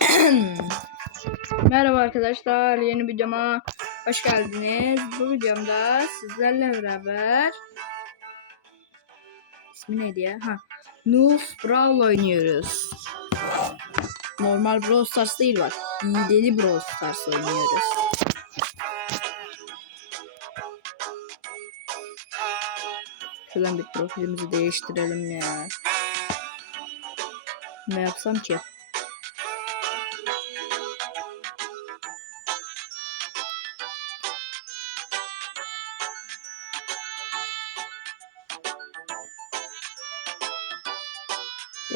Merhaba arkadaşlar, yeni videoma hoş geldiniz. Bu videomda sizlerle beraber ismi neydi ya? Ha, Noof Brawl oynuyoruz. Normal Brawl Stars değil bak. Hileli Brawl Stars oynuyoruz. Şuradan bir profilimizi değiştirelim ya. Ne yapsam ki?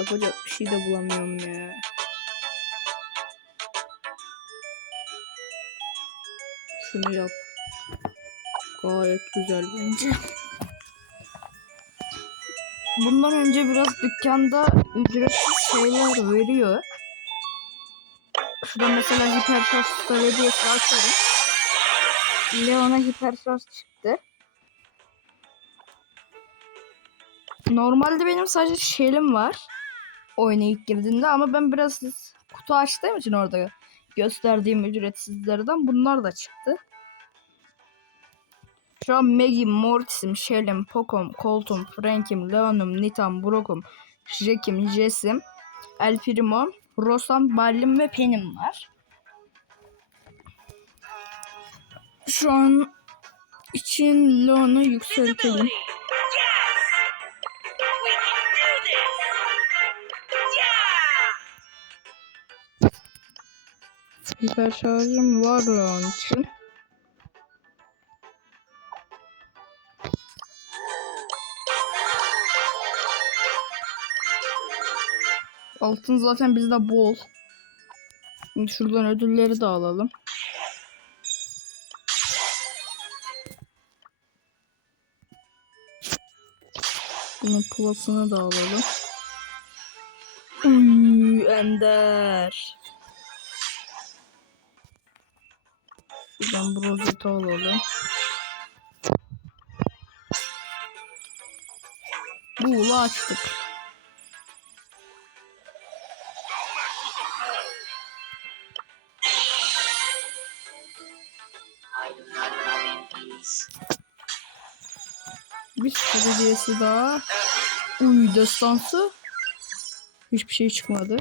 Yapacak bir şey de bulamıyorum ya. Şunu yap. Gayet güzel bence. Bundan önce biraz dükkanda ücretsiz şeyler veriyor. Şurada mesela hiperşarj hediyesi açarım. Leon'a hiperşarj çıktı. Normalde benim sadece şeyim var. Oyuna ilk girdiğinde ama ben biraz kutu açtığım için orada gösterdiğim ücretsizlerden bunlar da çıktı. Şu an Maggie, Mortis'im, Shell'im, Poco'm, Colt'um, Frank'im, Leon'um, Nitam, Brock'um, Jack'im, Jess'im, El Primo, Rosam, Ballim ve Pen'im var. Şu an için Leon'u yükseltelim. Hiper şarjım var Leon için. Altın zaten bizde bol. Şimdi şuradan ödülleri de alalım. Bunun plus'ını da alalım. Uy, Ender. Şuradan bu rozeti alalım. Buğulu açtık. Bir sürü hediyesi daha. Uy destansı. Hiçbir şey çıkmadı.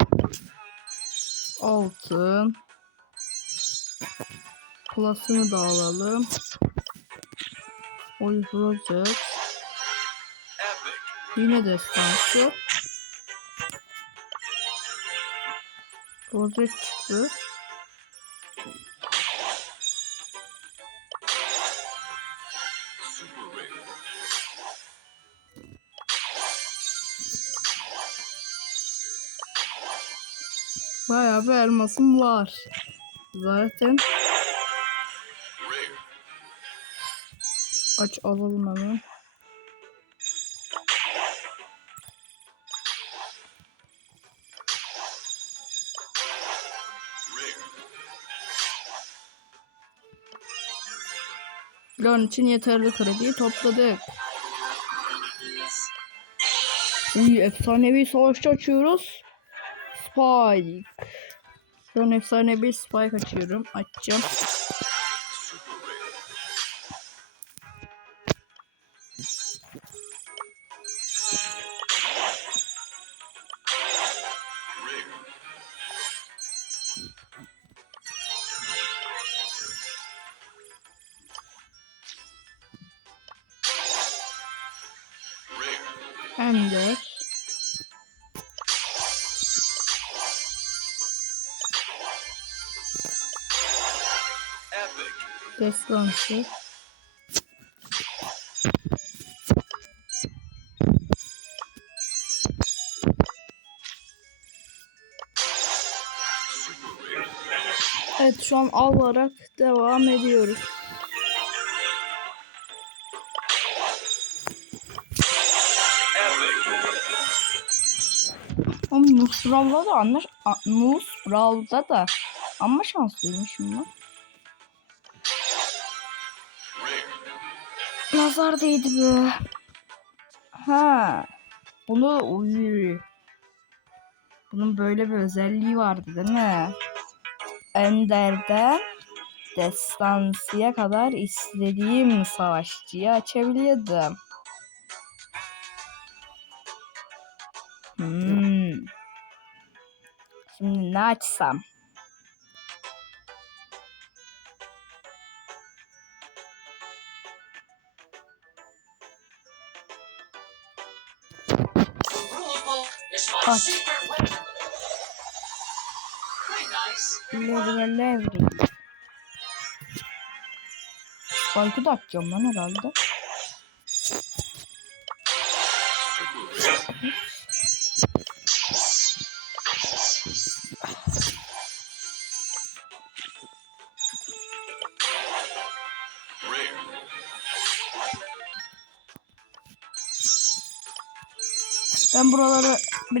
Altın. Plus'ını da alalım. Oy rozet. Yine destansı. Rozet çıktı. Bayağı bir elmasım var. Zaten aç alalım hemen. Leon için yeterli krediyi topladık. Uy efsanevi savaşçı açıyoruz. Spike. An efsanevi spike açıyorum. Açacağım. Destansı. Evet şu an alarak devam ediyoruz. Oğlum Nus Brawl'da da anlaş... A- Nus Brawl'da da amma şanslıymışım lan. Nazar değdi be. Ha. Bunu uy. Bunun böyle bir özelliği vardı değil mi? Ender'den Destansı'ya kadar istediğim savaşçıyı açabiliyordum. Hmm. Şimdi ne açsam? Aç. Level level. Spike'ı da açacağım lan herhalde.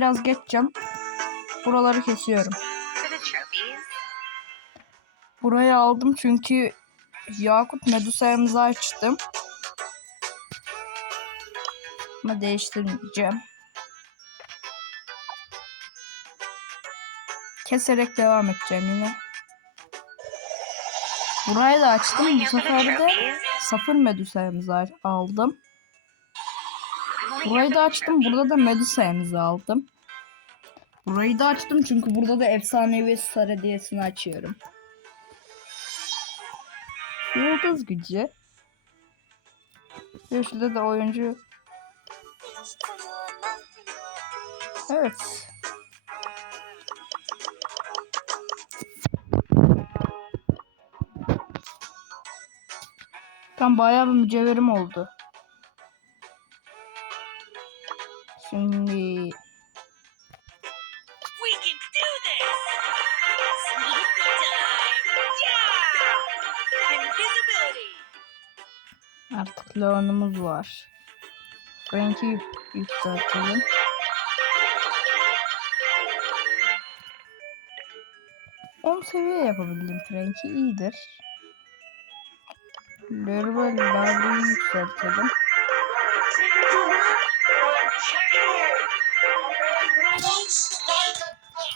Biraz geçeceğim. Buraları kesiyorum. Burayı aldım çünkü Yakut Medusa'mızı açtım. Ama değiştirmeyeceğim. Keserek devam edeceğim yine. Burayı da açtım. Bu sefer de. Safır Medusa'mızı aldım. Burayı da açtım. Burada da Medusa'mızı aldım. Burayı da açtım çünkü burada da efsanevi star hediyesini açıyorum. Yıldız gücü. Şurada da oyuncu. Evet. Tam bayağı bir mücevherim oldu. Leon'umuz var. Yük- yükseltelim. On seviye yapabildim Frank'i iyidir. Lerva Larry'i yükseltelim.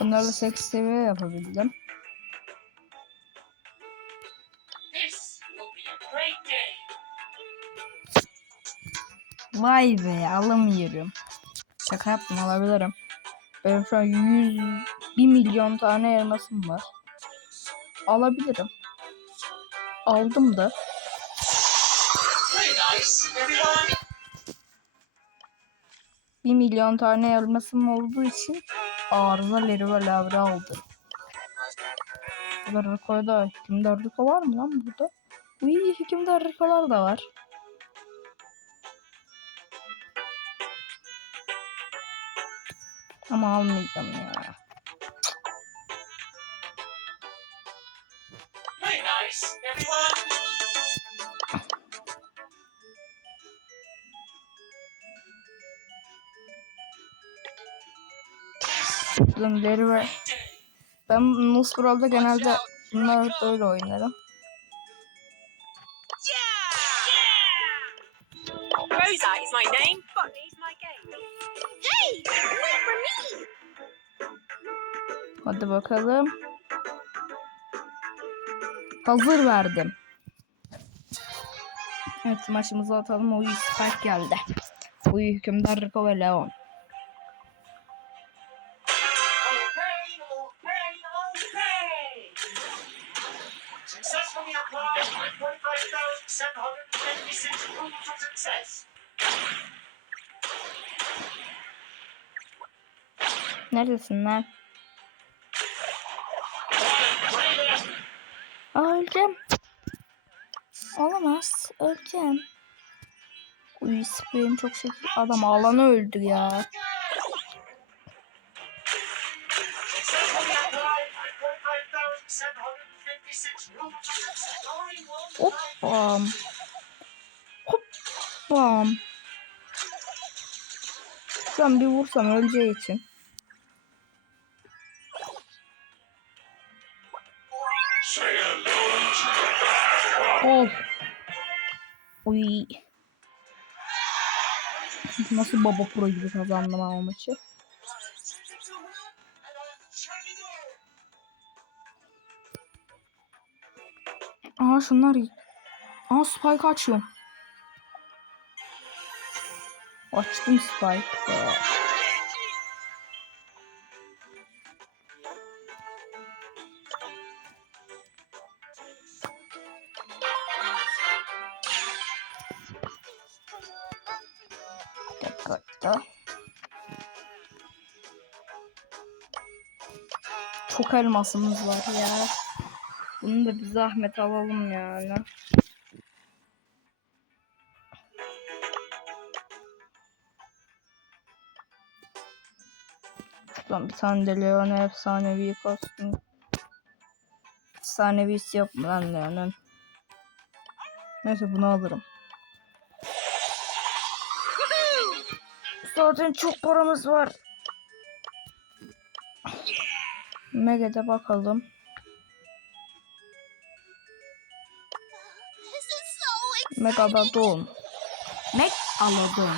Bunları da 8 seviye yapabildim. Vay be alamıyorum. Şaka yaptım alabilirim. Benim şu an 100 1 milyon tane elmasım var. Alabilirim. Aldım da. 1 milyon tane elmasım olduğu için arızaları ve lavra aldım. Burada Rico'da hükümdar Rico var mı lan burada? Uy hükümdar Rico'lar da var. Ama almayacağım ya. Play nice, everyone! Ürünleri ve ben Nusbral'da genelde bunlar böyle oynarım. Rosa is my name. Bonnie's my game. Hey! Hadi bakalım. Hazır verdim. Evet maçımızı atalım. Uyu Spike geldi. Uyu hükümdar Rico ve Leon. Successfully applied 45,756 rules of success. Neredesin lan? Aa. Olamaz. Öleceğim. Uy spreyim çok şekil. Adam alanı öldü ya. Successfully applied 45,756 rules of success. Hoppam. Hoppam. An bir vursam öleceği için. Ol. Uy. Nasıl baba pro gibi kazandım ama maçı. Aa şunlar. Aa Spike açıyorum. Açtım Spike'ı. Dakika. Çok elmasımız var ya. Bunu da bir zahmet alalım yani. Şuradan bir tane de Leon'a efsanevi kostüm. Efsanevisi yok mu lan Leon'un? Neyse bunu alırım. Zaten çok paramız var. Mega'da bakalım. Megalodon. Megalodon.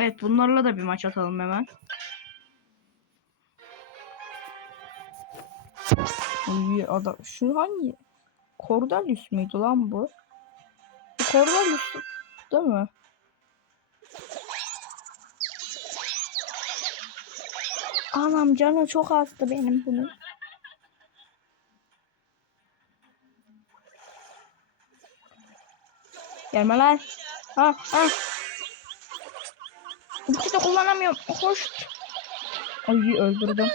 Evet bunlarla da bir maç atalım hemen. Uy adam şu hangi? Cordelius muydu lan bu? Bu Cordelius değil mi? Anam canı çok azdı benim bunun. Gelme lan. Ha ha. Ulti de kullanamıyorum. Hoş. Ay öldürdüm.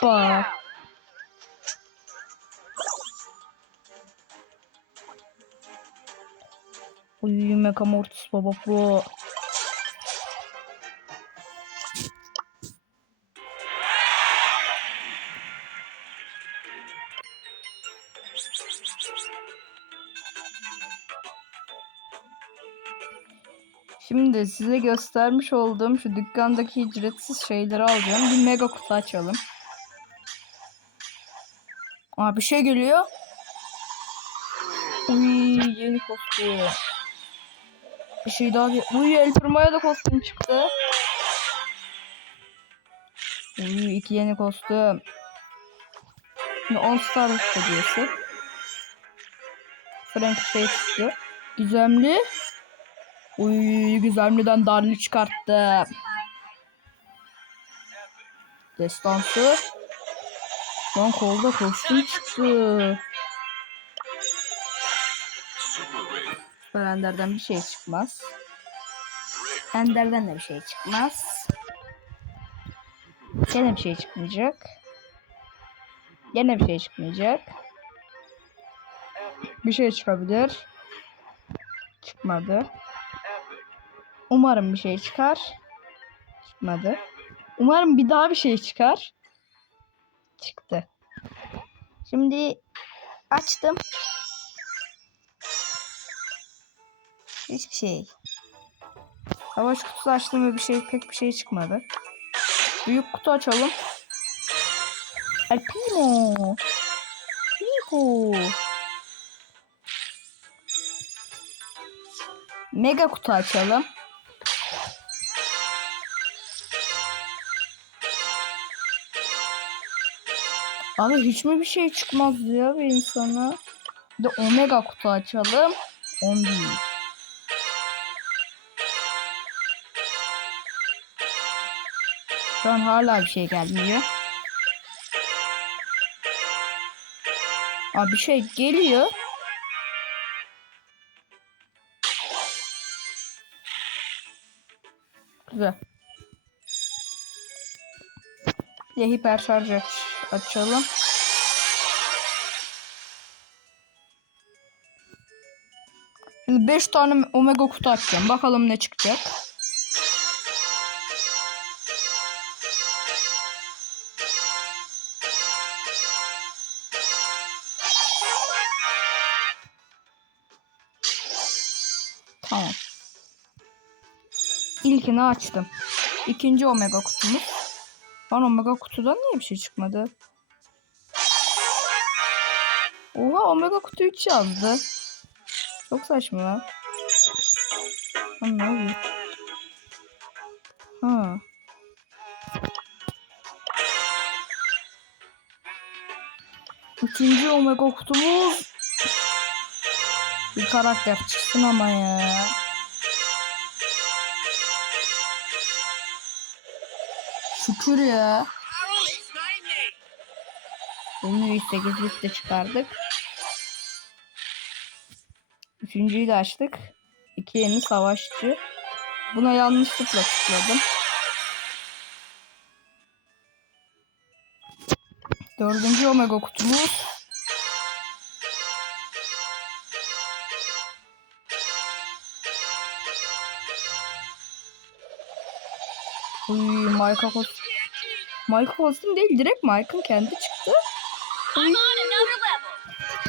Hoppa. Uy Mega Mortis baba bu. Şimdi size göstermiş olduğum şu dükkandaki ücretsiz şeyleri alacağım. Bir mega kutu açalım. Aa bir şey geliyor. Uy yeni kostüm. Bir şey daha gel- Uy El Primo'ya da kostüm çıktı. Uy iki yeni kostüm. Şimdi 10 star hediyesi. Frank şey çıktı. Gizemli. Uy gizemliden darlı çıkarttı. Destansı. Lan kolda kostüm çıktı. Süper Ender'den bir şey çıkmaz. Ender'den de bir şey çıkmaz. Gene bir şey çıkmayacak. Gene bir şey çıkmayacak. Bir şey çıkabilir. Çıkmadı. Umarım bir şey çıkar. Çıkmadı. Umarım bir daha bir şey çıkar. Çıktı. Şimdi açtım. Hiçbir şey. Savaş kutusu açtım ve bir şey pek bir şey çıkmadı. Büyük kutu açalım. El Primo. Mega kutu açalım. Abi hiç mi bir şey çıkmaz ya bir insana? Bir de omega kutu açalım. 10 değil. Şu an hala bir şey gelmiyor. Abi bir şey geliyor. Güzel. De hiper şarj aç açalım. Şimdi 5 tane omega kutu açacağım. Bakalım ne çıkacak. Tamam. İlkini açtım. İkinci omega kutumuz. Lan omega kutudan niye bir şey çıkmadı? Oha Omega kutu 3 yazdı. Çok saçma lan. Lan ne oluyor? Ha. Üçüncü Omega kutumuz. Bir karakter çıksın ama ya. Şükür ya. Bunu 108'lik de çıkardık. Üçüncüyü de açtık. İki yeni savaşçı. Buna yanlışlıkla tıkladım. Dördüncü Omega kutumuz. Uy, Mike'a Mike'a kostüm değil, direkt Mike'ın kendi çıktı.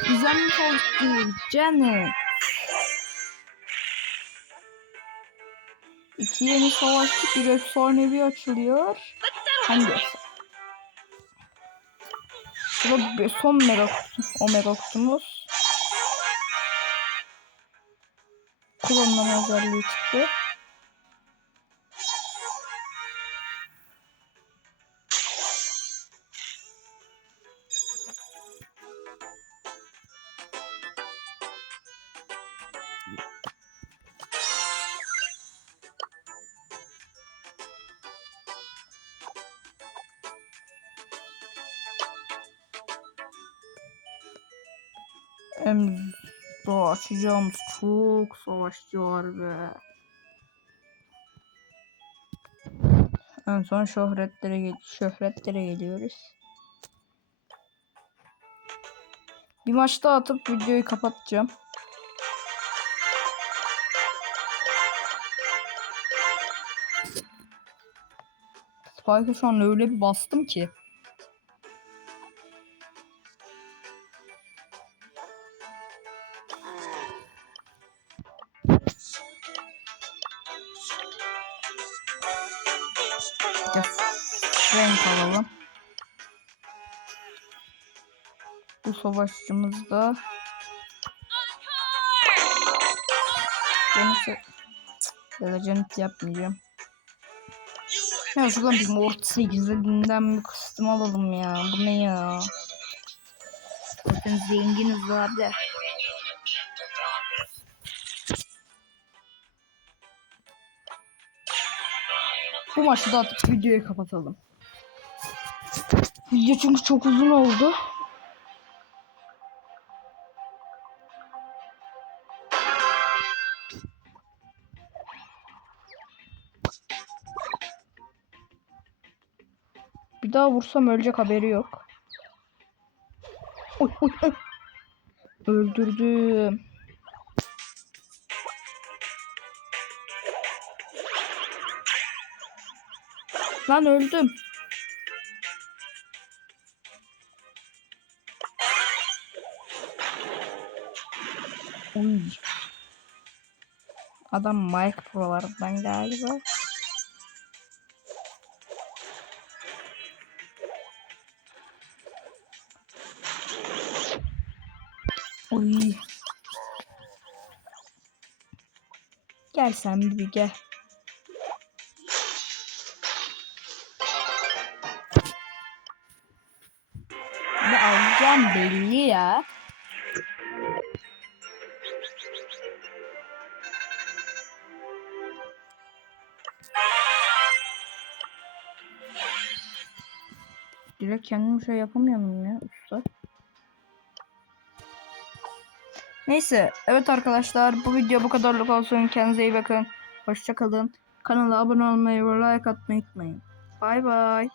Güzel mi kostüm? Canım. İki yeni savaşçı bir efsanevi açılıyor. Hangi this. efsane? Bu da bir son mega kutu, omega kutumuz. Klonlama özelliği çıktı. Hem daha açacağımız çok savaşçı var be. En son şöhretlere, şöhretlere geliyoruz. Bir maç daha atıp videoyu kapatacağım. Spike'ı şu an öyle bir bastım ki. Savaşçımız da da cennet yapmayacağım. Ya şuradan bir Mort 8'inden bir kostüm alalım ya. Bu ne ya? Zaten zenginiz vardı. Bu maçı da atıp videoyu kapatalım. Video çünkü çok uzun oldu. Daha vursam ölecek haberi yok. Oy, oy, oy. Öldürdüm. Lan öldüm. Uy. Adam Mike Pro'lardan galiba. Gel sen bir gel. Ve alacağım belli ya. Direkt kendim şey yapamıyorum ya usta. Neyse evet arkadaşlar bu video bu kadarlık olsun. Kendinize iyi bakın. Hoşçakalın. Kanala abone olmayı ve like atmayı unutmayın. Bay bay.